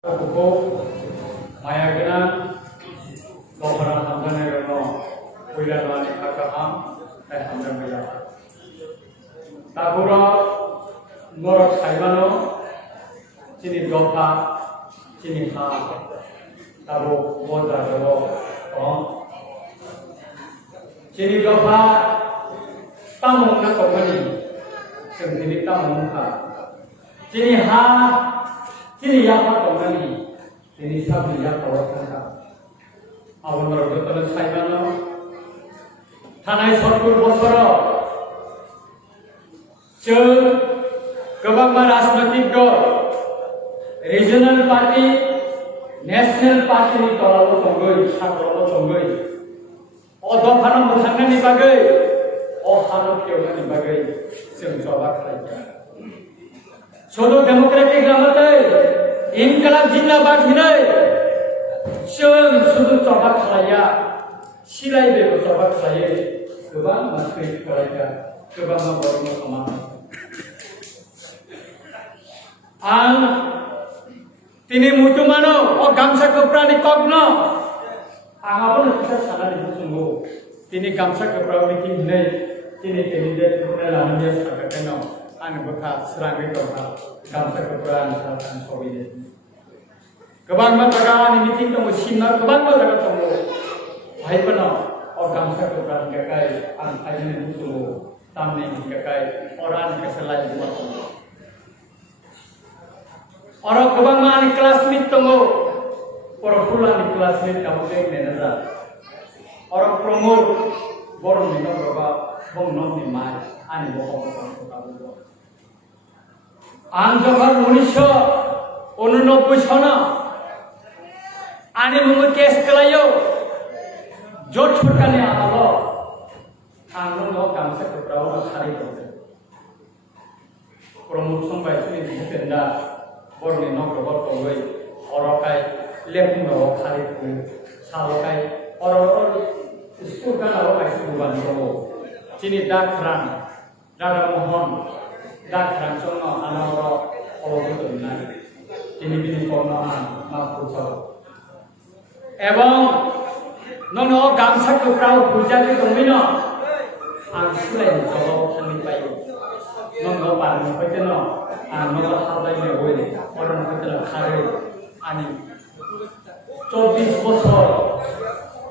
Buku maya kena lokaran hamdan erono uilan wani kakaham hamdan bela. Takura norok saibano cini dopa cini ha tabu bodra jalo cini dopa tamung na komani sendiri tamung ha cini ha cini apa komani ini sabi ya kawasan ha awal merobot saibano tanai sorkur bosoro गोबां राजनैतिक दल regional party national party नि दलाव दंगै सागराव दंगै अ दफानाव मोखांनायनि बागै अ हानो खेवनायनि बागै जों जबा खालामो सदो डेमोक्रेटिक रामदै इनकलाब जिंदाबाद हिनै जों सुदु जबा खालाया सिलायबो जबा खालायो गोबां मानसि फरायग्रा गोबां बर'नि खामानि ang tinimutumano o gamsa keprani kogno ang apa bisa sana di sungguh tini gamsa keprani kinai tini de lawannya sakakeno ang bekha serangi kogna gamsa keprani saran sowide kebang mataga ni meeting tong sinar kebang mataga tong hai pano o gamsa keprani kakai ang ayune sungguh tamne kakai orang keselai buat orang kebangan classmate tunggu, orang pulang classmate kamu yang manager, orang promote, baru minum berapa, bom nom di mana, ani bohong kamu. Anjungan Indonesia, 89 sana, ani mengut kes kelayu, jod surkannya Allah, anu no kamsa keberapa hari itu, promote sampai sini di tenda. Borni nongkrong berkongoi, orokai lepung no kali pun, salokai orang school kan orokai subuhan kongoi, cini dakran, mohon, dakran cuma anak orang itu benar, cini bini konoan mampu tahu. Ebang nono gamsa keprau puja di domino, angsulen kalau kami bayu, nono paling pejeno. Nomor harta ini boleh orang kita kari ani 24 বছর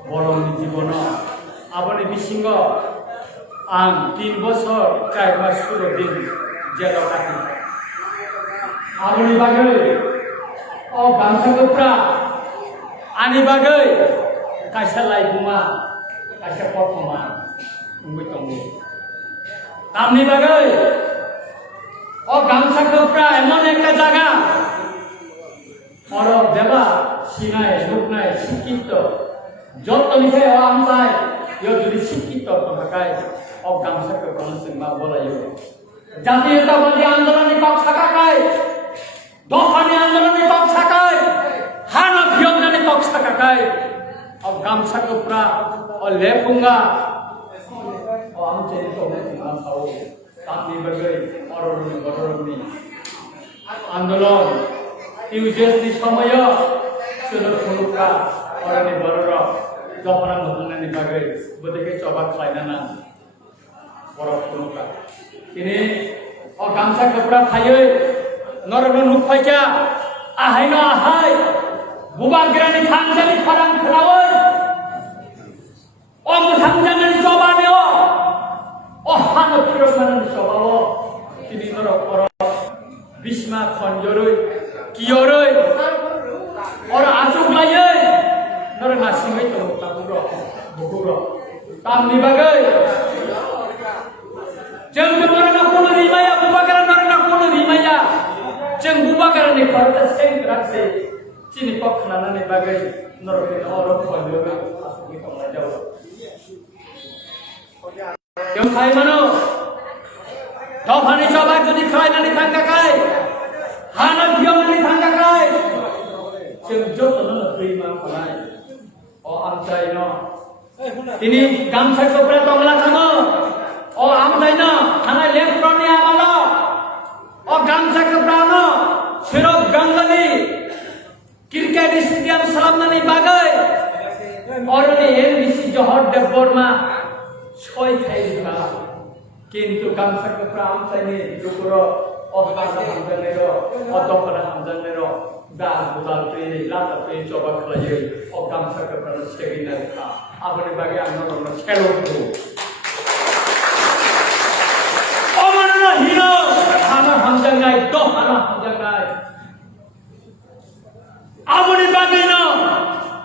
বরং জীবন আপনি বিসিঙ্গ আং 3 বছর 4 মাস 16 দিন jail কাটি আপনি বাগৈ ও গামছাগোপ্রা আনি বাগৈ কাইসা লাইবুমা কাইসা প্রথমা উঙ্গৈ তঙ্গু আপনি বাগৈ और गामसा कपड़ा एमन एक जगह और देवा सीनाय लुकनाय शिक्षित যত বিষয় আমসায় ইয় যদি শিক্ষিত থাকায় और गामसा कपड़ा जों मा बलायो জাতীয়তাবাদী আন্দোলনে পক থাকায় দফানি আন্দোলনে পক থাকায় হানা ভিয়ংনানে পক থাকায় और गामसा कपड़ा और लेपुंगा और আমচে তো না খাও तामनि बागै अरनि आंदोलन इउजेसनि समय सोलो खुलुका अरनि बरर दफाना मोखांनायनि बागै बोदेखे चबा खालायनाना बर खुलुका तिनि अ गामसा कपड़ा थायै नरनो नुफायका आहायनो आहाय बुबाग्रानि खानजानि फारां खोनावै अ मोखांजानि जबानेओ অহানো কিরমানের স্বভাব তিনি নরকর বিস্মা খঞ্জরই কিয়রই और आसुक लायै नर नासिङै दं ताबुर बुगुर तामनि बागै जों नरना कोनो रिमाया बुबागारा नरना कोनो रिमाया जों बुबागारानि खरता सेंग्रासे चिनि पखनानानै बागै नरके अर खঞ্জरই आसुकनि दंना जाव yang kai mano dofani coba jadi kai nani tangga kai hana dia nani tangga kai sejauh mana terima kai oh amcai no ini gamsa kopra tongla sama oh amcai no hana lektroni amalo oh gamsa kopra no sirok gangali stadium salamnani bagai orni NBC Johor Dev Burma ছয় খাইবা কিন্তু গামছা কাপড় আমচাইনি দুপুরো অফানা হামজানেরো অতফানা হামজানেরো দাল বুদাল pay লাতা pay জবা খাইয়ে ও গামছা কাপড় সেগিনা খা আপনি বাগে আন্দোলন ছেড়ো তো অমাননা হিরো হানা হামজাঙ্গাই তো হানা হামজাঙ্গাই আপনি বাগে না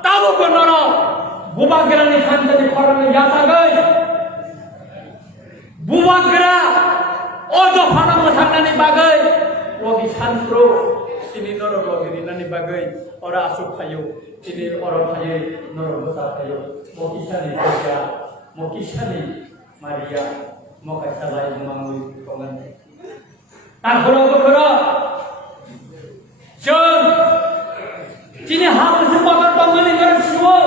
তাবো কোনরো বুবাগরানি খানদানি খরনে ইয়াতা গই Buwagra ojo phana mothangani bagai logi santro tini noro logi dinani bagai ora asuk phayo tini ora phaye noro bosa phayo mokisani Maria mokai salai mangui kongan takoro bokoro jon tini hamusu pakar tongani nor siwo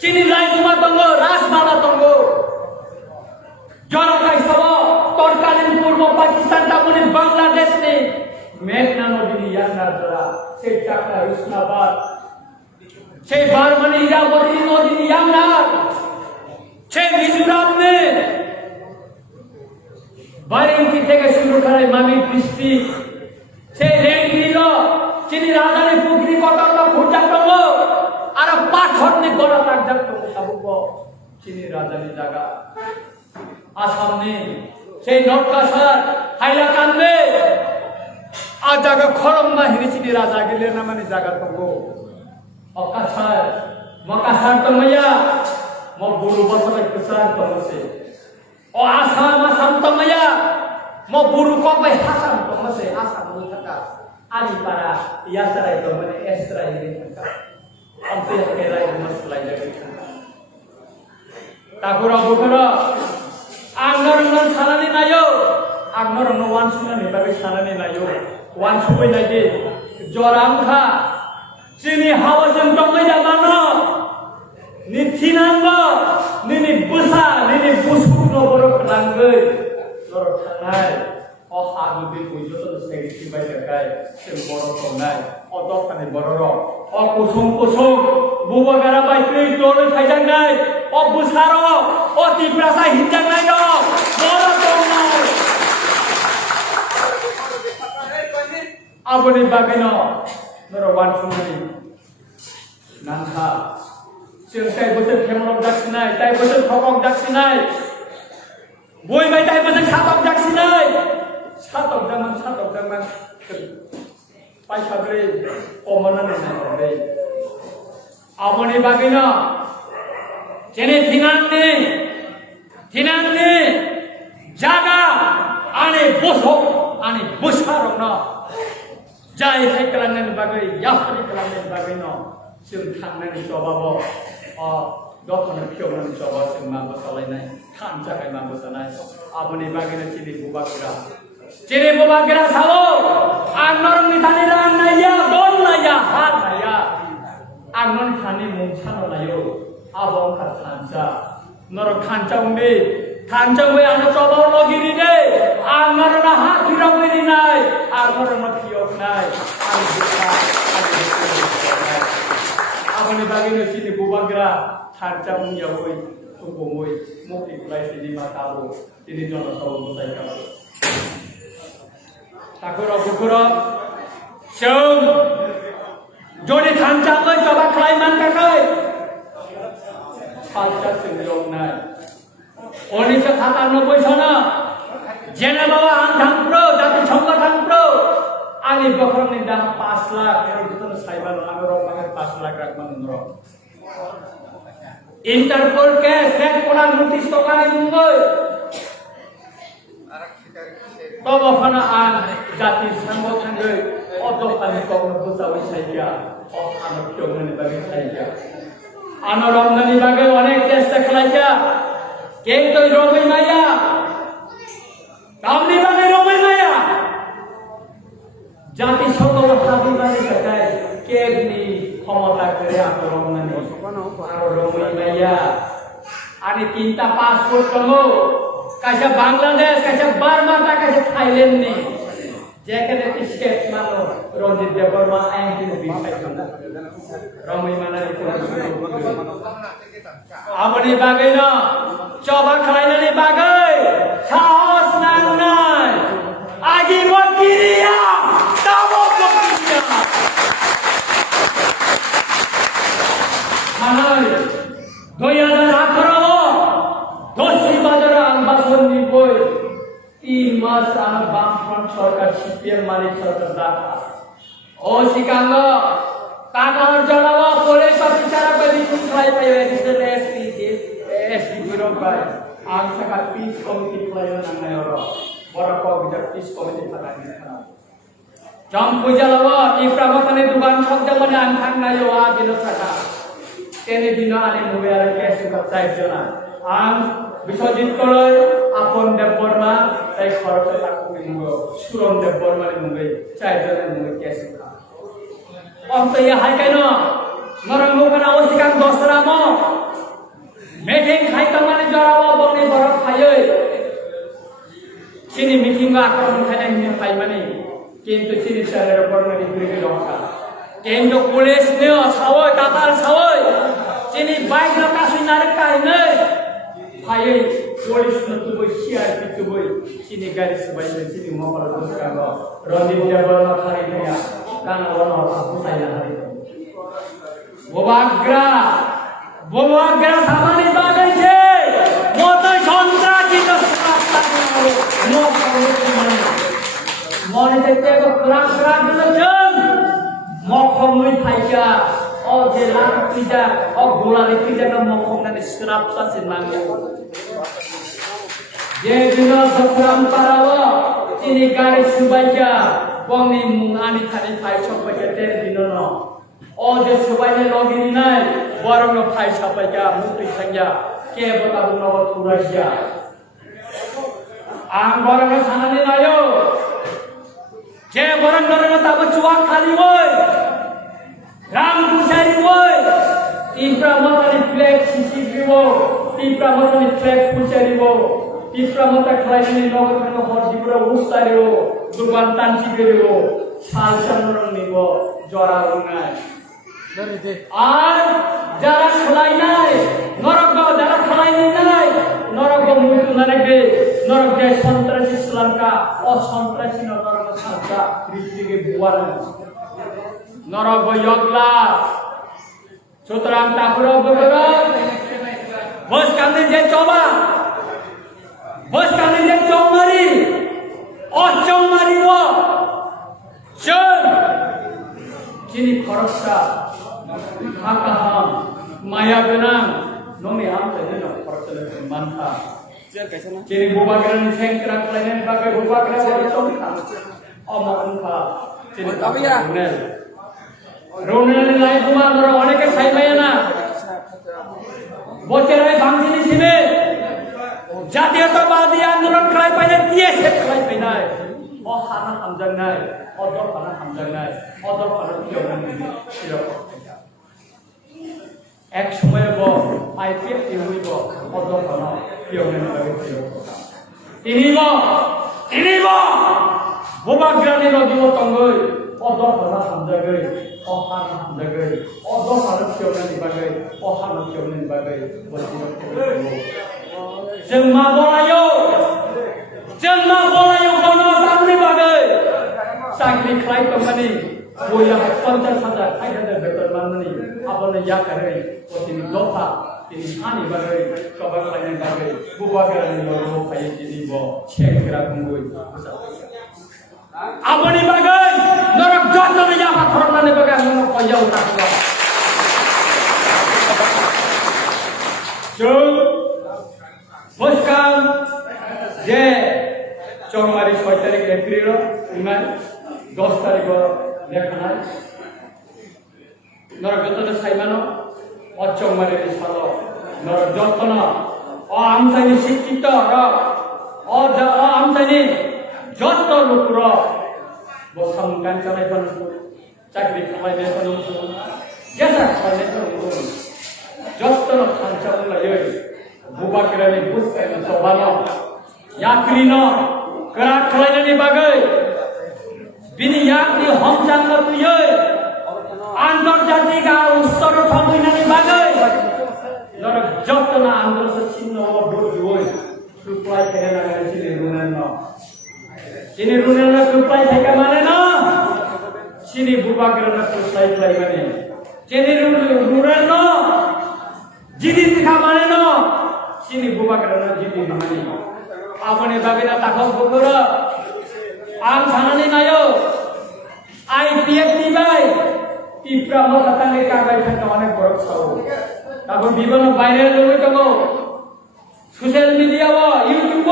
tini lai kuma tongo ras mala tongo Jorokai sawo totkalin purbo Pakistan tamuni Bangladesh ni Meghna nodi ni yanda jora sei Chakra Rusnabad sei Barmani Irabadi nodi ni yanda sei Mizoram ni Barinki থেকে শুরু করে মামি বৃষ্টি সেই রেঙ্গিলো চিনি রাজানি পুকুরি কতটা খুঁজা করব আর পাথর নি গড়া তাক যাক সাবুব চিনি রাজানি জায়গা আসামনি সেই নটকাসার হাইলাকান্দে আ জায়গা খরমনা হিরিচিনি রাজা গেলে না মানে জায়গা তঙ্গো অকাসার মকাসার তময়া ম বুরু বসলে কুসার তমসে ও আসাম তময়া ম বুরু কবে হাসাম তমসে আসাম বল থাকা আলি পারা ইয়াসরাই তমনে এসরাই থাকা আমতে হেরাই মসলাই জায়গা থাকা তাকুরা বুকুরা Anggaran salani nayo, anggaran wan sunani bagai salani nayo, wan suwe lagi, joram kha, sini hawa sentong aja mana, ni tinamba, ni busa, ni busuk no borok langgai, borok tangai, oh haru di pujo tu segi bayi jagai, sem borok tangai, oh dok tani borok, oh kusung, buba gara bayi tu dulu sajang ngai. Oh busaro, oh tiprasa hinjang nayo, borok tangai. Aboni bagino, norowan sunani, nangka, sirkai betul kemorok jaksinai, tai betul khokok jaksinai, boy bai tai betul khatok jaksinai, khatok jangan, pai sabri, omanan nai, aboni bagino. Jadi tinanne jaga ane bosok ane bosarok no jai kelangan bagai yafri kelangan bagai no sim thangnan coba bo dokter kyonan coba sim mampu salai nai kan jagai mampu salai aboni bagai no ciri bubagira sawo angnorong ni thaniran naya don naya hat naya angnon thani mungchano nayo abang khanca nor khanca umbi anu coba logi ni deh angor na hak dirang ni nai angor na kiok nai abang bagi ni sini bubagra khanca umyawoi tungkungoi mukti kulai sini matabu sini jono sawo mutai kamu takuro bukuro shum jodi khanca koi coba klaiman kakai Culture syndrome nai. 1997 sana, Jenebawa Antangpro, Jati Chongga Tangpro, Ali Bakram ni dah 5 lakh, yang itu saiban angorong banget 5 lakh rakman nro. Interpol case, red kurang notis tokan nunggoy. Toba fana an jati sanggo tanggoy, otok kami kau berbusawi saja, anak jangan dibagi saja. Anak ramdani bagai onek চেষ্টা খেলাইয়া কিন্তু রোমই মাইয়া কামনি বাগে রোমই মাইয়া জাতি সকল সাধু বাগে কাটায় কেমনি ক্ষমতা করে আতো রমনানি আর রোমই মাইয়া আরে তিনটা পাসপোর্ট কমো কাছে বাংলাদেশ কাছে বার্মা কাছে থাইল্যান্ড নি যেখানে স্টেট মানো রঞ্জিত দেববর্মা আইন কিন্তু বিফাই খানা রমই মানারি আমনি বাগै न चबा खालायनानै बागै साहस नांनाय आगिर किरिया दाबो किरिया खानाय 2018 দশটি বাজারে আনবাসন নিবই 3 মাস আনা বামফ্রন্ট সরকার সিপিএম মালিক সরকার দেখা ও সিকাঙ্গ কাকার জলাওয়া পুলিশ অফিসার কবি খুলাই পাইবে দিতে এসডি বিরো পাই আম থাকা পিস কমিটি খুলাইও নাঙায় ওর বড় কবিতার পিস কমিটি থাকানি খানা জম্পু জলাওয়া ইপ্রামখানে দুবান শব্দ মানে আন থাকনায়ও আ দিল থাকা তেনে দিন আনে মুবে আর কেসে চাই জনা আম বিশ্বজিৎ কলয় আপন দেববর্মা তাই খরচে তাকু নিব সুরন দেববর্মার মুবে চাই জনের মুবে কেসে অন্ত ইয়া হাই কেন নরঙ্গকনা ওসিকান দশরাম মেটিং খাইতা মানে জড়াওয়া বনে বরফ খাইয়ে চিনি মিটিং আক্রমণ খাইনা হিনে খাই মানে কিন্তু চিনি শহরের বর্ণনি ঘুরে রক্ষা কেন্দ্র পুলিশ নেও সাওয় তাতাল সাওয় চিনি বাইক না কাছে নারে কাই নাই খাইয়ে পুলিশ নতুবই সিআরপি তুবই চিনি গাড়ি সবাই চিনি মোবাইল দোকান রঞ্জিত দেববর্মা খাই নেয়া কানা ওনা আপু সাইলা হারি বোবাগ্রা সামানি বাগাইছে মত সন্ত্রাসী তো মনে থেকে ক্রাক ক্রাক দিলেন মখমই থাইকা ও যে লাখ পিজা ও গোলালে পিজা না মখমনানি শ্রাপ সাসে নাঙ্গো যে দিন সফরাম পারাও তিনি গাড়ি সুবাইকা বংনি মুং আনি থানি ফাই সবাইকা তের দিন ন ও যে সবাইনে লগিনি নাই বরং ফাই সবাইকা মুক্তি সংজ্ঞা কে বতাবু নব তুরাইয়া আং বরং সানানি নায়ো যে বরং নরম তাব চুয়া খালি ওই রাম পুজারি ওই তিপ্রা মতানি ফ্ল্যাগ সিসি দিব তিপ্রা মতানি ফ্ল্যাগ পুজারি দিব তিপ্রা মতা খাইনি নগদ ন হরদিপুরা উস্তারিও দুবান তানসি বেরিও শাল চন্দ্রন নিব জরা উনাই আর যারা খলাই নাই নরক যারা খলাই নাই নরক মৃত্যু নারেকে নরক যে সন্ত্রাসী ইসলামকা অসন্ত্রাসী নরক সাজা পৃথিবীকে বুয়ার নরক ইয়গলা সুতরাং তাপুর বগর বস কান্দিন যে চবা বস কান্দিন যে চৌমারি ও চৌমারি ও চল চিনি খরচটা হাকাহাম মায়া বেনাং নমি আম তেন খরচলে মানথা চিনি বুবাগ্রানি সেংকরা ক্লাইনেন বাগে বুবাগ্রা বড় চমকা অমনথা চিনি তাবিয়া রোনেল লাই কুমার নর অনেকে সাইবায় না বচেরাই ভাঙছিনি ছিনে জাতীয়তাবাদী আন্দোলন ক্লাই পাইনে দিয়েছে ক্লাই পাইনাই ও হানা হামজাং নাই অদর হানা হামজাং নাই অদর হানা কিয়ন ছিল এক সময় ব আইপিএফ হইব অদর হানা কিয়ন ছিল তিনিব বোবাগ্রানি রদিব তঙ্গই অদর হানা হামজাগৈ ও হানা হামজাগৈ অদর হানা কিয়ন নিবাগৈ ও হানা কিয়ন নিবাগৈ বলছিল जों मा बनायो गणतन्त्रनि बागै साख्रि खाय कम्पानि बयला 50,000 60,000 बेतन माननानै आबोनो याकारै तिनि दफा तिनि सानि बागै कबा खायनाय बागै बुबाग्रानि बागै खाय तिनि ब सेग्रा बुंगै आबोनि बागै नरक जतन याफा खरनानै बागै आंनो कयाव राखो जों বসকাম যে চৌমারি 6 তারিখ এপ্রিল ইমান 10 তারিখ লেখানায় নর যতন সাইমানো অচৌমারি সাল নর যতন ও আমসানি শিক্ষিত র ও আমসানি যত লোকর বসাম গান চালাই পানু চাকরি খামাইনে পানু গেসা খাইনে পানু যতন খানচা লাগে बुबाग्रानि बुस्कानि सबानो याक्रिनो करा खलायनायनि बागै bini yakni homjangga tuyoi antarjatik স্তর ঠমাইনানি বাগৈ লর যতনা আন্দোলন চিহ্ন বড় সুপ্লাই থেকে লাগাই চিনি রুনেন ন চিনি রুনেন না সুপ্লাই থেকে মানে না চিনি বুবাগ্রন সুপ্লাই প্লাই মানে চিনি রুনেন ন জিদি দিখা মানে না চিনি বুবাগ্রন জিদি মানে আপনি বাগিনা তাকব বকর আং সানানি নায়ো আইপিএফ নিবাই টিপ্রা মতানে কাগাই থাকা অনেক বড় সাও তারপর বিভিন্ন বাইরের লোক তো সোশ্যাল মিডিয়া ইউটিউব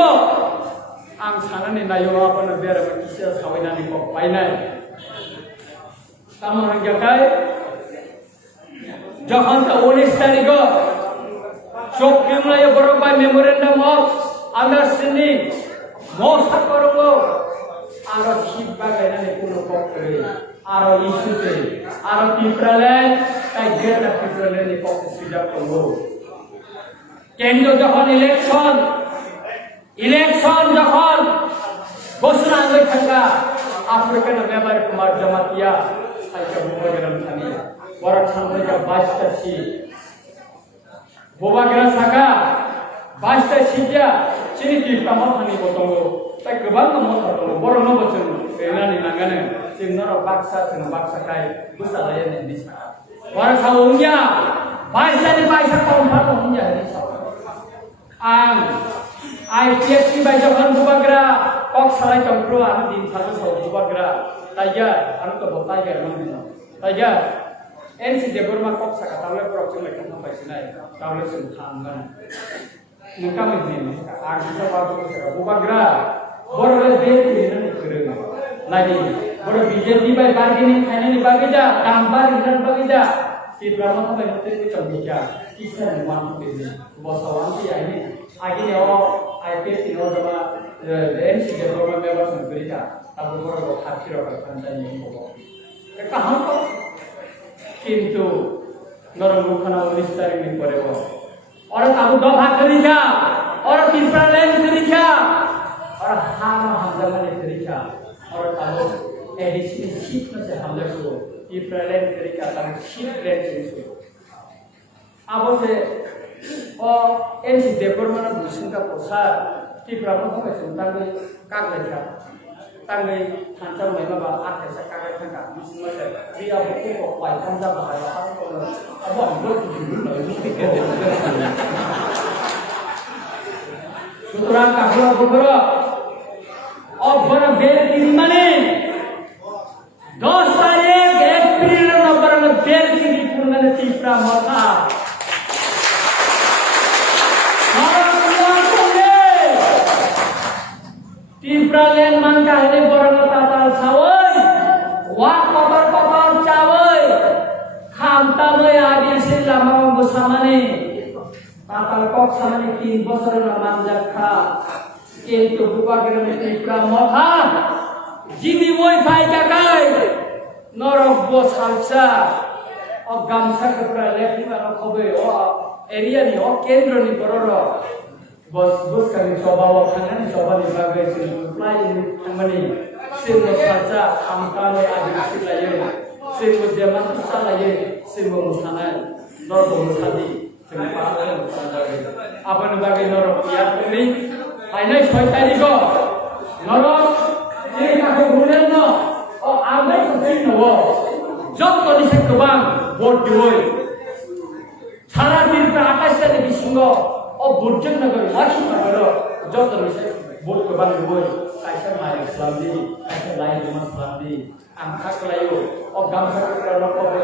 আং সানানি নায়ো আপনি বেরে কিসে সাওইনানি কো পাইনাই তামন গকাই যখন তা 19 তারিখ চোখকিমলায় বড় বাই মেমোরেন্ডাম অফ আন্ডারস্ট্যান্ডিং মোসা করবো আর শিববা গাইনানি কোনো পক্ষে আর ইস্যুতে আর টিপ্রাল্যান্ড তাই গেট টিপ্রাল্যান্ড পক্ষে সুযোগ করবো কেন্দ্র যখন ইলেকশন যখন ঘোষণা হয়ে থাকা আফ্রিকান মেম্বার কুমার জামাতিয়া সাইকা বুবাগ্রাম থানি বড় সামনে 22টা সিট বুবাগ্রাম শাখা 22টা সিটিয়া চিনি টিপ্রা মাথানি বতঙ্গ তাই গোबां মত দङ बर' नबोजों बेनानि नांगानो जोंनाव बाक्सा खाय बुसालाय नि सा बर' सावनिया 22टानि 22 कमफा दंनिया नि सा आं आईपीएस नि बाय जखन बुबाग्रा कक सालाय तंफ्रो आं दिन साजो साव बुबाग्रा ताइया आं तो बताया नंदिनो ताइया एनसी देबरमा कक साका तावले बरक जों लेखा थांबायसिनाय तावले जों थांगोन नोंका मिथिनि आं बिसा बाबु बुबाग्रा बर'ले बेलखिनानै फोरोङो लागि बर' बिजेपि बाय बार्गेनिं खायनायनि बागै जा दामबा रिटार्न बागै जा टिप्रामा थाखाय मोनसे बिचार बिचा किसान मान बेनि बसावान आइनि आगियाव आईपीएस नि जमा एनसी डेभलपमेन्ट मेम्बार संगरिका ताबो बर' खाथिराव थांजानि बो काहां तो किन्तु नरमुखना 19 तारिखनि परेव और ताबो दफा करिका और टिप्रालैंड करिका और हाम हमजाने तरीका और तालो एडिशनल शीट में से हमजा को टिप्रालैंड तरीका तालो शीट लेन से अब से और एनसी डेभलपमेन्ट बुसिन का प्रसार टिप्रामा को संतान कागलेखा तांगै थांचा मैबा आथेसा कागले थांगा बुसिन से रिया को पाइ थांजा बाहाय अब हमलो सुतरां काखला बखरा और बड़ा बेलकिनी माने 10 तारीख अप्रैल नंबर में बेलकिनी पूर्ण टिप्रा मथा टिप्रा लेन मन का है बरन ताताल सावय वा कबर चावय खामता में आगे से लामा बसामाने ताताल कक सामाने 3 बছর ना मानजाखा কিন্তু বুবাগ্রামে টিপ্রা মথা জিবি ওয়াইফাই কাকাই নরক বসালসা ও গামছা কপড়া লেখিবা রখবে ও এরিয়া নি ও কেন্দ্র নি বড়র বস কানি সভাও থানানি সভানি বাগে প্লাই থামানি সিমো সাজা আমকালে আদি লাইয়ে সিমো যেমান সালায়ে সিমো মুসানাল নরক মুসাদি जों पाहाड़ मुसाजागे आबाद बागे नरक यातनि आइनाय 6 तारिख नरक जे काखौ बुलेन न अ आमै ससिन नव जतनि से गोबां भोट दिवै सारा दिनफ्रा 28 तारिख बिसिंग अ भोटजों नगर वाखि नगर जतनि से भोट गोबां दिवै कायसा मालिक खालामदि कायसा लाइन जमा खालामदि आं खाखलायो अ गामसाफोरा नखबो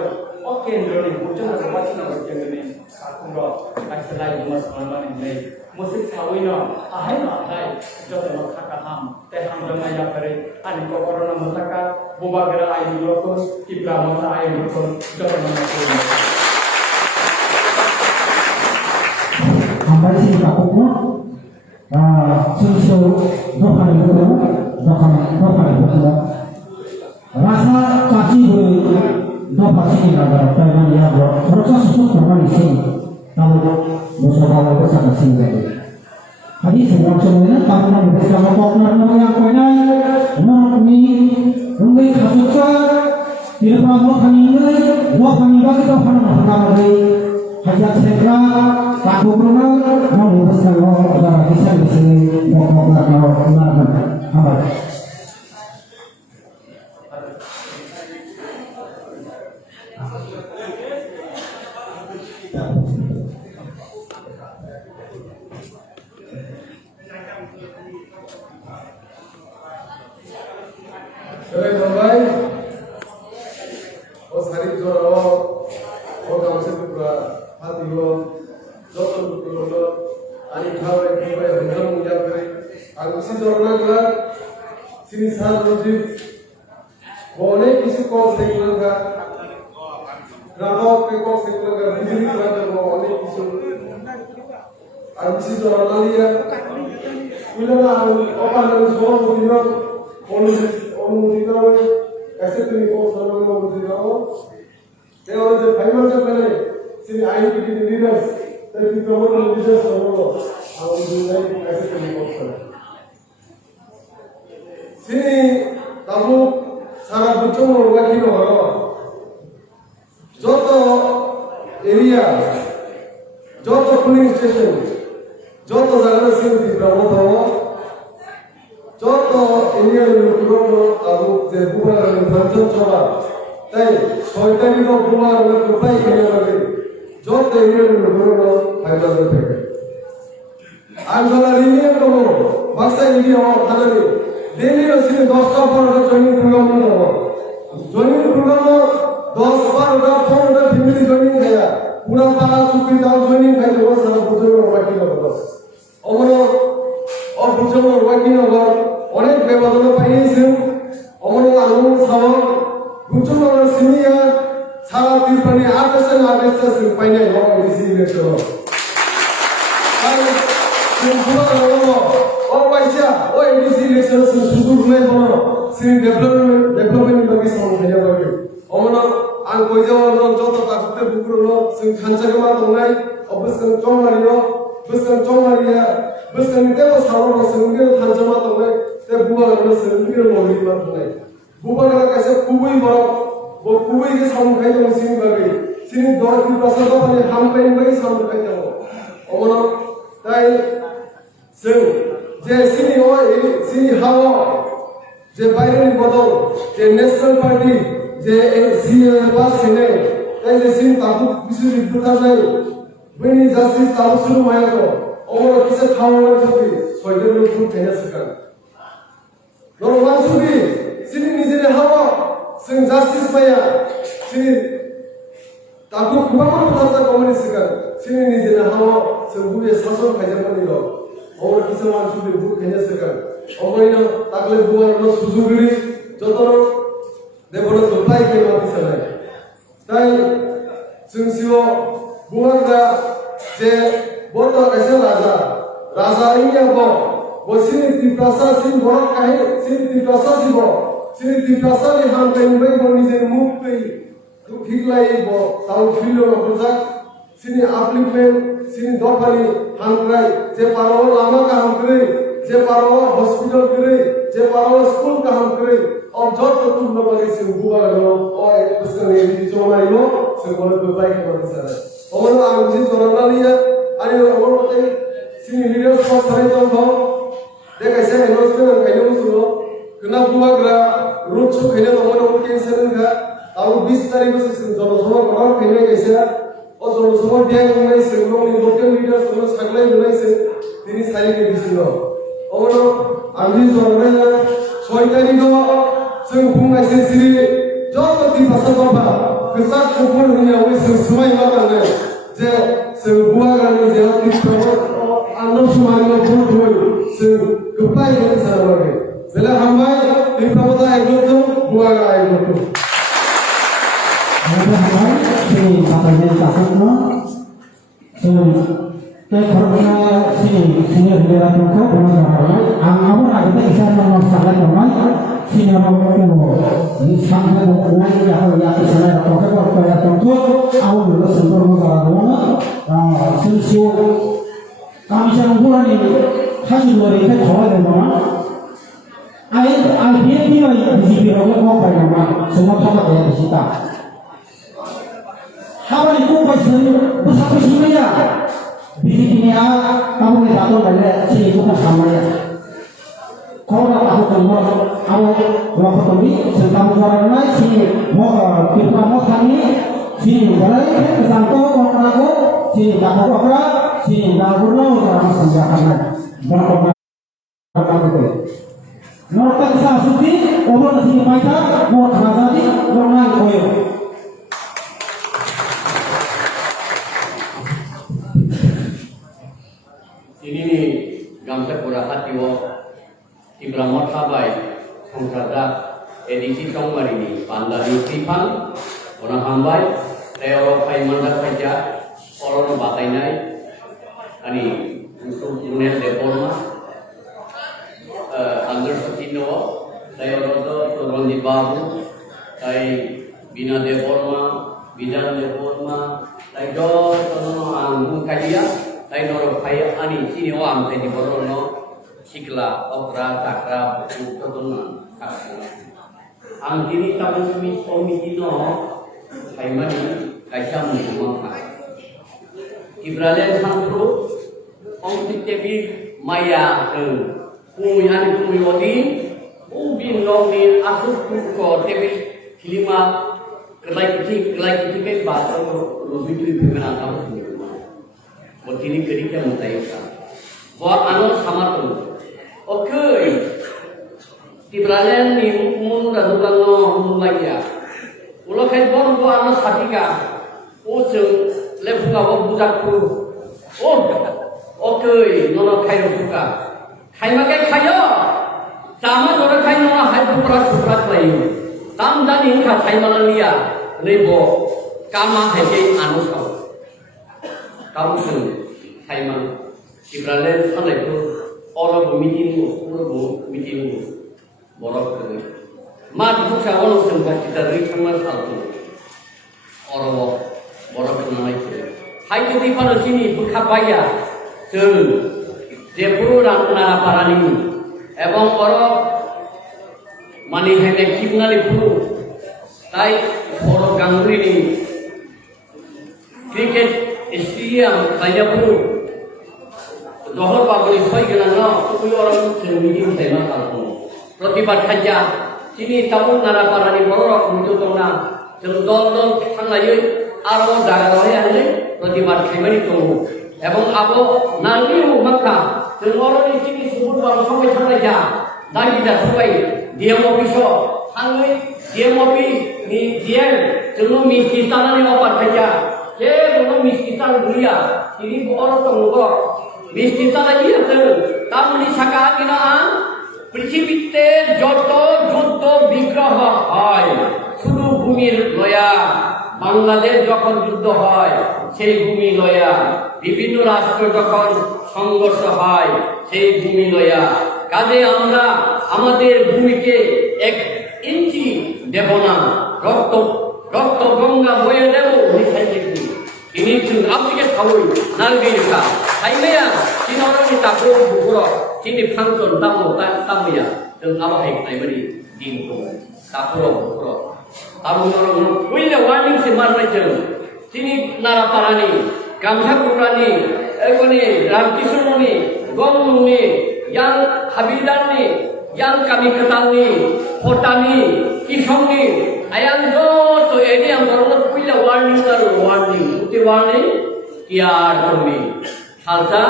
अ केन्द्रनि भोटजों नगर वाखि नगर जोंनि साखुंग कायसा लाइन जमा खालामनानै नै मुसिक सावैनो आहाय नाथाय जतन खाकाहाम ते हामदमा याफरे आनि कबरना मथाका बुबाग्रा आइनुलको टिप्रा मथा आइनुलको जतन नाको हमारे से काकुको सुसु दोखान बुku rasa caci dopa sini naga pengen ya bro proses susu kembali sini kalau musuh kalau besar sini Hari semua semuanya karena bersama partner yang koinai, ini unggul kasusnya tidak pernah kami bagi tahu lagi hajat segera laku berenang mau bersama saudara bisa pokok kalau kenal apa. There was a 500 minute, see, IPT leaders, that we promote leaders over how we do that as a communication. See, Tabu, Sarah Buchon, working over Joto area, Joto police station, Joto Zagara City, promote Joto area, you promote Tabu, the Buba and Banjo Chola. তাই শয়তানি ও কুমার ওরা কোথায় খেলে যাবে যত এরিয়ার উপরে fibre থাকে আমরা রিনিয়ন করব বাক্সা এরিয়া খালি ডেইলি ওসিনে 10টা 12টা ট্রেনিং প্রোগ্রাম করব ট্রেনিং প্রোগ্রাম 10 12টা 15টা ফ্যামিলি ট্রেনিং দেয়া পুরা পাড়া চুক্তি দাও ট্রেনিং খাইতে বড় সারা বুঝবে ওয়াকি করব অমন ও বুঝবে ওয়াকি নগর অনেক বেবাদনা পাইছেন অমন আগুন সাবা Bukan orang sini ya, salah timpani artis semuanya orang di sini itu. Kalau semua orang baca, oh di sini sudah mulai mana, sini development bagi semua banyak lagi. Orang ang kau jawab orang jauh tak kita bukan orang, sini kancah kemana orang, abiskan cong lagi ya, abiskan itu apa salah orang sini kancah kemana orang, tapi bukan orang sini mau lima orang. Bukan orang kasih kubui barak, kubui ke samu kaya orang sini bagi, sini dua tiga pasal tu pada hampir bagi samu kaya orang. Orang tay, sini orang sini hawa, bayar ni bodol, national party, pas sini, tay sini takut bisu dibuka lagi, bini justice takut suruh maya ko, orang kisah hawa orang tapi, soalnya orang pun kena sekarang. Orang masuk ni. Sini নিজের হাওয়া Singh justice পাইয়া সিনি তাকু কুবামা কথা কমনি seeker সিনি নিজের হাওয়া সিং বুয়ে শাসন খাইজা পানিল ওর কিছু মানুষদের বুক খাইজা seeker অমইন তাকলে বুয়ার সুজুগিরি যতন দেবন দোলাই কে মাতি চালাই তাই সিং সিও বুয়াররা যে বড় কাছে রাজা ইয়া বসিনি তিপ্রাসা সিং বড় কাহে সিনি তিপ্রাসা দিব sini dipasang di hantai bayi bani jadi mukti, tu hiklai bo tahu filo nak berjak, sini upliftment, sini dopani hantai, je parawa lama kaham kiri, je parawa hospital kiri, je parawa school kaham kiri, objek tu tu bagi sini buka kalau, oh pesan ini cuma ini, sekolah berbaik kepada saya. Orang orang sini orang lain ada orang macam sini leaders pas hari tu, dia kasi announcement kaya musuh, kena buat gerak. Road show खेले तो हमारे वो cancer का अब 20 तारीख को जनसभा करार खेले कैसे और जनसभा दिया नहीं से लोग लोकल लीडर्स हम सगले नहीं से तीन सारी के बीच में और अभी जो है 6 तारीख को जों बुंनाय से सिरि जति भाषा बाबा गोसा खबर होने वो समय मा करने जे जों बुआगानि जे आंनो समाजनि भोट होय जों गोबाय सारबागे बेला हामबाय Dipromoda itu buang air itu. Ada hal si katanya takut no, si korbannya sini bela tuh bukan apa, angam ada kita nomor salah nomor, sini nomor ini sampai nomor yang sana atau ya tentu, awal dulu sebelum salah nomor, sini kami jangan bulan ini. 사실로 이렇게 좋아야 되나? 아예 비행기가 비지비라고 먹어야만 정확하게 돼야 되시다. 하반이 꼭 있으면 뭐 사고 싶느냐? 비지비냐? 아무리 나도 말래 지금 가만이야. Kalau aku tunggu, aku waktu ini sedang berjalan si mau kita mau kami si balai kesangko orang aku si dah apa si dah guru orang senjata berapa itu. Mereka bisa suci, orang sini baca, mau kerajaan orang koyo. Ini nih gambar kurang hati Ibrahim Tabai, Songkada, edisi Tongmari ini, Pandari Tripang, orang Hambai, Leo Paimandak Paja, orang Batainai, ani untuk dunia deforma, Andar Satino, Leo Rodo, Turun di Babu, Tay Bina deforma, Bidan deforma, Tay Do, Tono Anggung Kaya, Tay Noro Kaya, ani sini orang Tay di Borono. Sikla, okra, takra, utodona, kakra. Ang kini tamu komiti no, kaimani, kaisam mungkak. Ibrahim Santro, komiti tebi maya ke, kuyan kuyodi, ubin lomi asuk kuko tebi kilima kelai kiti ke bahasa lebih tu pimpinan kamu sendiri. Begini kerja mutaikan. Buat anu sama tu. Oke, Ibrahim ni umum radulan no lagi ya. Ulah kai bor anu satika. Ujung lebuka bujak tu. Oh, oke, nono kai suka. Kai makai kayo. Sama nono kai nono hai pura suka lagi. Tam dan ini kai malalia. Nebo kama hece anu saw. Kamu sih kai mal. Ibrahim sana itu orang meeting borok ke. Mat buka orang sempat kita rikmat satu orang borok kenal itu. Hai tu di mana sini buka bayar. Jepuru nara parani. Ebang orang mani hene kimnali puru. Tai orang ganggu ini. Cricket stadium saya puru. Dohor baguli koi genana, koi orang meeting saya makan. Protibat saja. Sini tamu nara parani borok muncul tona. Jendol tangayu aro daga doya ni. Protibat kemari tu. Ebang abo naliu maka. Jendol ni sini sebut bang sampai tangaja. Lagi dah sampai dia mau pisau. Tangai dia mau ni dia. Jendol miski tanah ni apa saja. Ye jendol miski tanah dunia. Ini orang tengok. Bisnisnya lagi ada, tamu ni saka kinaan, prithibitte joto juddo bigraha hoy, শুধু ভূমির লয়া, বাংলাদেশ যখন যুদ্ধ হয়, সেই ভূমি লয়া, বিভিন্ন রাষ্ট্র যখন সংঘর্ষ হয়, সেই ভূমি লয়া, কাজে আমরা আমাদের ভূমিকে 1 ইঞ্চি দেব না, রক্ত গঙ্গা বয়ে দেব নিশাই দেখি। Ini tu apa yang tahu nabi kita. Saya sini orang ni takut bukulah. Sini pangson tamu ya. Dan apa yang saya beri dingo. Takut bukulah. Tamu orang punya warning semar macam. Sini naraparani, gamsa kurani, ni ramkisur ni, gong ni, yang habidan ni, yang kami kenal ni, kota ni, kisong ni. Ayam tu ini yang orang punya warning taruh warning, uti warning, kiar kami, halsa,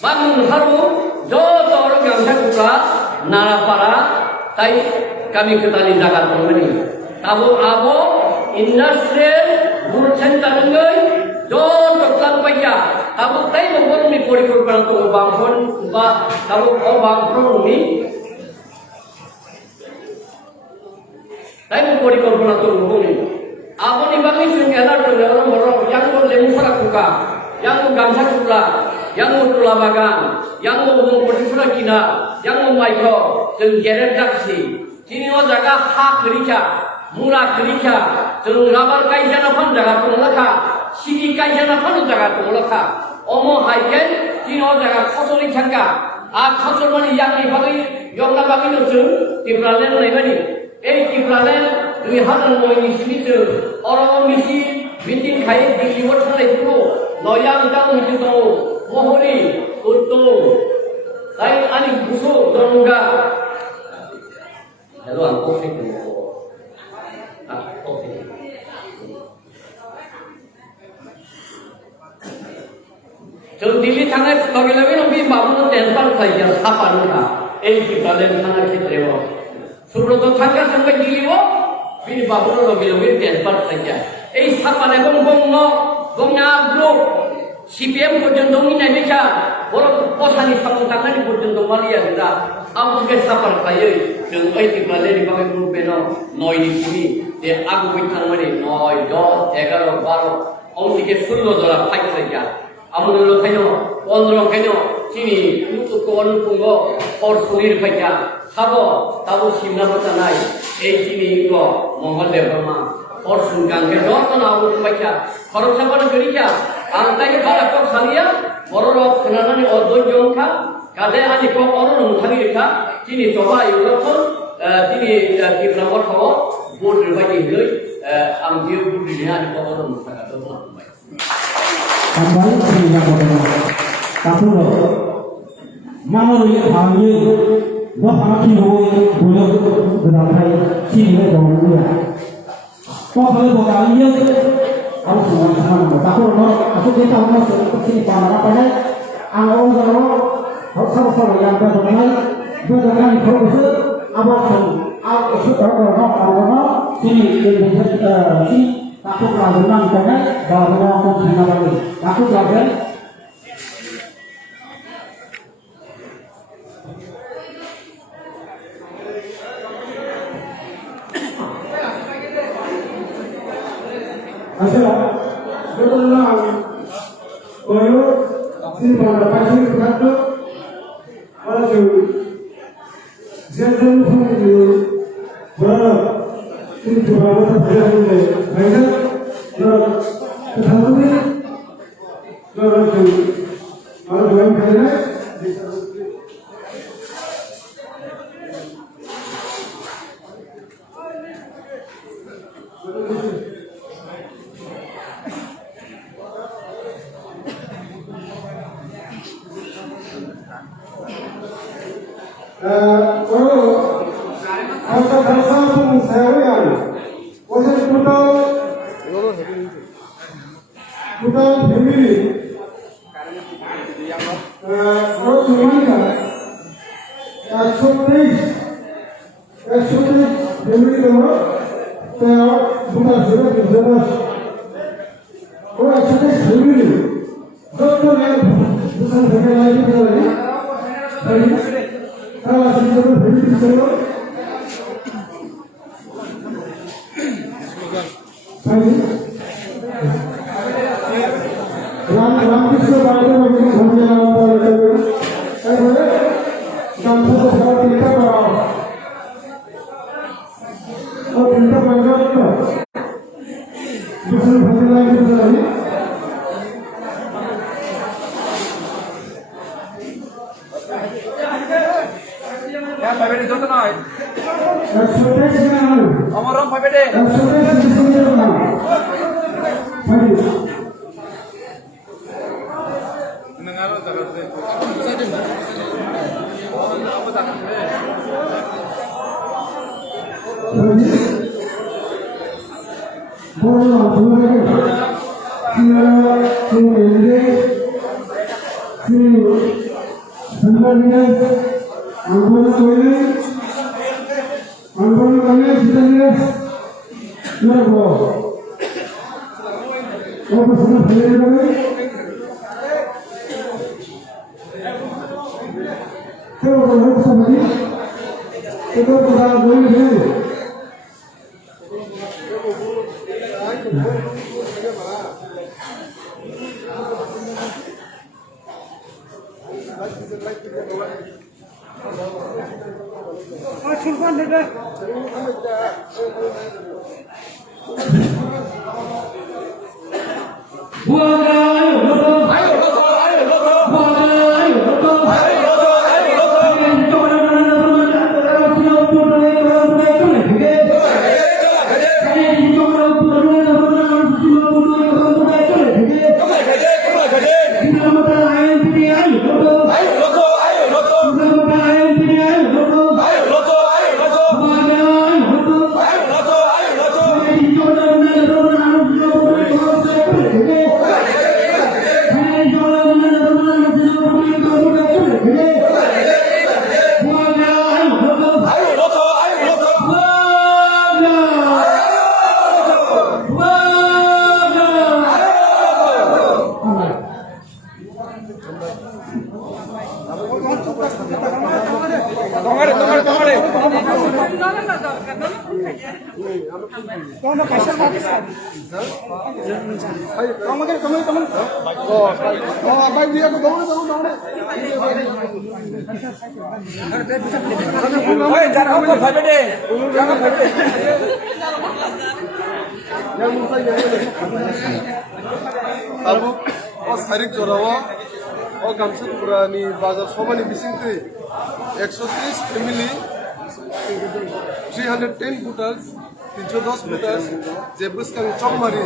bangun haru, jauh orang yang saya buka, narapara, tay kami ketali zakat kami, tahu abo, industrial, burusan tanggul, jauh dokter paya, tahu tay membuat ni puri-puri tu bangun, tahu bangun ni. Tapi porikorpona tu honi. Apa ni bagi sungguh tu orang yang lemu sarak buka, yang gamsa kula, yang tula bagan, yang posisura kina, yang maiko, jenggeran taksi. Kini o jaga hak kerja, mula kerja, jeng rabar kaisa nafan jaga tu laka, sigi kaisa nafan jaga tu laka. omo haiken tin o jaga khosori thangka a khosor mani yakni bagi yongna bagi no chung tibralen lai bani ei tibralen 2009 ni sini tu oro misi meeting khai dili wo thanai tu loyang dang ni tu mohori utto lai ani buso donga hello ang ko sing ko okay 저 딜리 탕에 거기라면 우리 마음으로 댄스를 가야 사파는가 에이 기다는 하나 기다려 수로도 탕가 상가 딜리고 우리 마음으로 거기라면 댄스를 가야 에이 사파네 공공노 공야브로 CPM পর্যন্ত 미나비자 বড় পোসানি সামন্তাকানি পর্যন্ত মালিয়া দিদা আমকে supper খাইয়ে जों ওই টিকলালে রিভাবে গ্রুপে নয়নি তুমি যে আগু বিথানমানি 9 10 11 12 অমদিকে 16 জোড়া ফাইট খাইয়া আমুলো খাইনো 15 খাইনো চিনি উত্তকন পুঙ্গ পরশুনির ফাইয়া সাবো তাবো সিমনা কথা নাই এই চিনি গো মঙ্গলদেব ব্রহ্মা পরশুন গাঙ্গে যত না উঠ ফাইয়া খরচা করে গরিয়া আন্তাই বালা কো খালিয়া বড় খনানানি অদ্বৈত জংখা কাজে আনি কো অরণ মুখানি রেখা চিনি সবা ইউরোপন চিনি কিপ্রামর খাও বোর্ড রিভাইজি হই আম দিও বুড়ি আনি কো অরণ মুখাকা তো Kembali ke yang pertama, kapuro, mana yang panggil, gua panggil boleh berdamai sini dengan dia. Kau kalau bukan dia, aku semua sama. Kapuro, aku kita masuk sini pada apa ni? Angau angau, aku sama yang berdamai proses, aku sudah orang sini sini. Aku pelajaran karena bahwa aku tidak lagi. Aku pelajar. Asal, berulang. Koyo, sini pada pagi berkata, kalau tu, jangan pun ber ini beberapa terjadi banyak tetapi kalau dalam kerana total family kalau semuanya 130 family nomor saya bukan sudah jelas kalau 130 family dokter yang bukan family lagi kalau 130 family semua Ramakrishna बाबू ने समझा गांधी को बहुत टीका करा और टीका पंजाब का दूसरे भजन की तरह Ya, Pak Bede jodoh naik. छोटे से ना Amarom Pak Bede. छोटे से ना Mendengar tak ada. Apa tak ada? बोलो बोलो किया संबंधित आंदोलन करने जितने लोग वो पसंद करेंगे तो वो लोग समझिए तो पूरा बोल रहे हैं Sultan dede. Buang ayo, Baik dia ke bawah. Oi, jangan apa PPD. Jangan PPD. Yang mulai dari Abu, Sarik Jorawa, Gamsut Purani, Bazar Somani Bisingti, 130 family, 310 butas, 310 butas, Jebus Kang Chomari,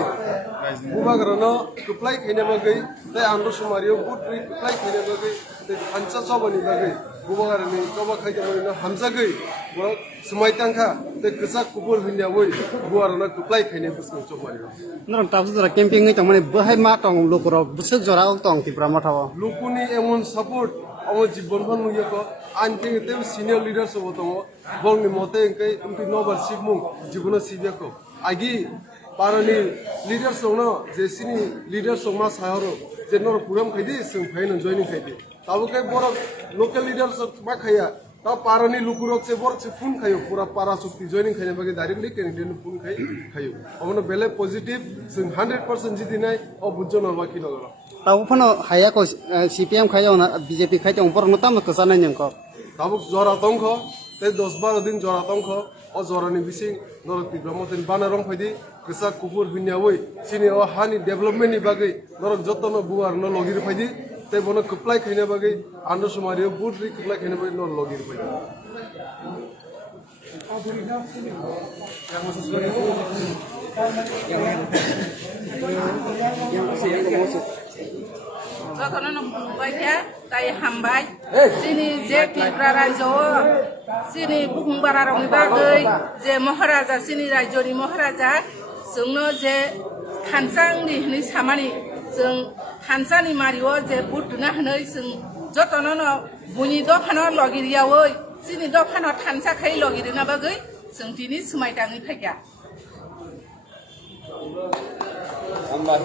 Bubagarano, Kuplai Kinemagai, the Andros Mario, Putri, Kuplai Kinemagai, the Hansa Sobani Bagay, Bubagarani, Tobakai, Hamzagai, Sumaitanka, the Kasak Kupur Hindiaway, Buarana Kuplai Kinebus Chomari. Nang tahu sudah camping itu mana bahaya mak tong lokoro besar jorang tong di Pramatawa. Lukuni emon support আমার জীবনখন মুইয়া কো আনতে তে senior leader সব তং বংনি মতে এঙ্কাই MP নবার সিবমু জীবন সিবিয়া কো আগি পারানি leader song না যে সিনি leader song মা সাহরো যে নর পুরাম খাইদি সং ফাইন জয়নিং খাইদি তাবো কাই বড় লোকাল লিডার সব মা খাইয়া তা পারানি লুকুরক সে বড় সে ফুন খাইও পুরা পারা শক্তি জয়নিং খাইনে বাকি ডাইরেক্টলি ক্যান্ডিডেট ফুন খাইও আমনো বেলে পজিটিভ সং 100% জিতি নাই ও বুঝজন বাকি লগরা Tahu pun haya ko CPM kaya na BJP kaya umpur nutam kesana nyengko. Tabuk jora tongko, te 10-12 din jora tongko, o jora ni bising norok ti bramoten banarong phaidi kesa kupur binyawoi sini o hani development ni bagai norok jotono buar no logir phaidi te bono kuplai khaina bagai ando sumario budri kuplai khaina bagai no logir phaidi Jotono baiknya kayak hambai, sini je Tripura Rajo, sini bukan barang bagai, je Maharaja sini Rajo di Maharaja, sungno je kansang ni samani, sung kansani Mario je buduna hanoi sung jotono no bunyi do panor logiria woi, sini do panor kansa kai logirina bagai, sung tini sumai tangi pekya. Hambat.